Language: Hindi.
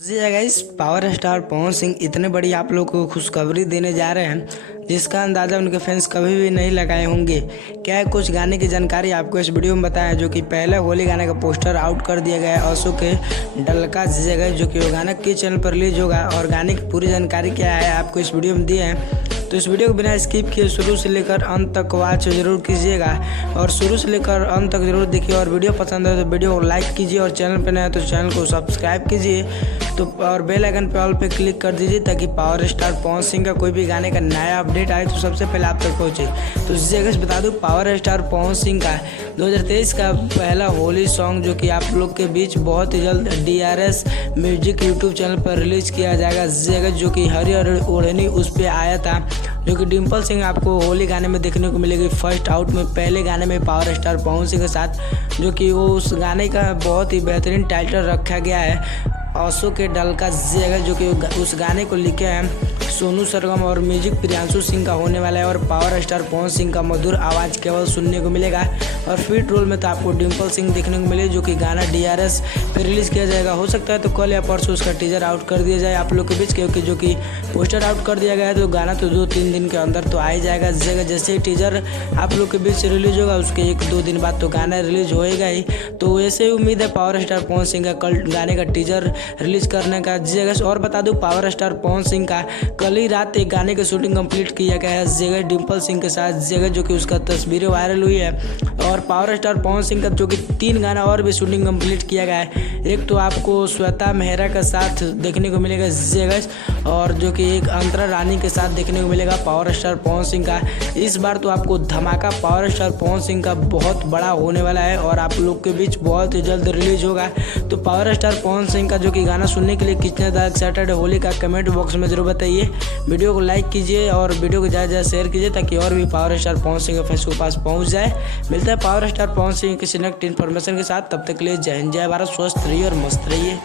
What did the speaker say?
जी guys, power star Pawan Singh इतने बड़ी आप लोग को खुशखबरी देने जा रहे हैं जिसका अंदाज़ा उनके फैंस कभी भी नहीं लगाए होंगे। क्या है कुछ गाने की जानकारी आपको इस वीडियो में बताया जो कि पहले होली गाने का पोस्टर आउट कर दिया गया है अशोक के डलका जगह, जो कि वो गाना किस चैनल पर रिलीज होगा और गाने की पूरी जानकारी क्या है आपको इस वीडियो में दिए हैं। तो इस वीडियो को बिना स्किप किए शुरू से लेकर अंत तक वॉच जरूर कीजिएगा और शुरू से लेकर अंत तक जरूर देखिए। और वीडियो पसंद है तो वीडियो को लाइक कीजिए और चैनल पर नया है तो चैनल को सब्सक्राइब कीजिए तो और बेल आइकन पे ऑल पे क्लिक कर दीजिए ताकि पावर स्टार पवन सिंह का कोई भी गाने का नया अपडेट आए तो सबसे पहले आप तक पहुंचे। तो इस जगह से बता दूं, पावर स्टार पवन सिंह का 2023 का पहला होली सॉन्ग जो कि आप लोग के बीच बहुत ही जल्द DRS म्यूजिक यूट्यूब चैनल पर रिलीज किया जाएगा। इस जगह जो कि हरी और ओढ़नी उस पर आया था, जो कि डिम्पल सिंह आपको होली गाने में देखने को मिलेगी फर्स्ट आउट में पहले गाने में पावर स्टार पवन सिंह के साथ, जो कि वो उस गाने का बहुत ही बेहतरीन टाइटल रखा गया है अशोक के डलका जगह, जो कि उस गाने को लिखे हैं सोनू सरगम और म्यूजिक प्रियांशु सिंह का होने वाला है और पावर स्टार पवन सिंह का मधुर आवाज़ केवल सुनने को मिलेगा। और फीड रोल में तो आपको डिम्पल सिंह देखने को मिले, जो कि गाना DRS पे रिलीज़ किया जाएगा। हो सकता है तो कल या परसों उसका टीजर आउट कर दिया जाए आप लोग के बीच, क्योंकि जो कि पोस्टर आउट कर दिया गया है तो गाना तो 2-3 दिन के अंदर तो आ ही जाएगा। इस जगह जैसे ही टीजर आप लोग के बीच रिलीज होगा उसके 1-2 दिन बाद तो गाना रिलीज होएगा ही। तो वैसे ही उम्मीद है पावर स्टार पवन सिंह का कल गाने का टीजर रिलीज करने का। जगह और बता दूं, पावर स्टार पवन सिंह का कल ही रात एक गाने की शूटिंग कंप्लीट किया गया है जगह डिम्पल सिंह के साथ जगह, जो कि उसका तस्वीरें वायरल हुई है। और पावर स्टार पवन सिंह का जो कि 3 गाना और भी शूटिंग कंप्लीट किया गया है। एक तो आपको श्वेता मेहरा के साथ देखने को मिलेगा जगह, और जो कि एक अंतरा रानी के साथ देखने को मिलेगा पावर स्टार पवन सिंह का। इस बार तो आपको धमाका पावर स्टार पवन सिंह का बहुत बड़ा होने वाला है और आप लोग के बीच बहुत ही जल्द रिलीज होगा। तो पावर स्टार पवन सिंह का जो कि गाना सुनने के लिए कितने ज़्यादा एक्साइटेड है होली का कमेंट बॉक्स में जरूर बताइए। वीडियो को लाइक कीजिए और वीडियो को ज़्यादा ज़्यादा शेयर कीजिए ताकि और भी पावर स्टार पवन सिंह के फैंस के पास पहुंच जाए। मिलता है पावर स्टार पवन सिंह किसी नेक्स्ट इन्फॉर्मेशन के साथ, तब तक के लिए जय हिंद जय भारत, स्वस्थ रहिए और मस्त रहिए।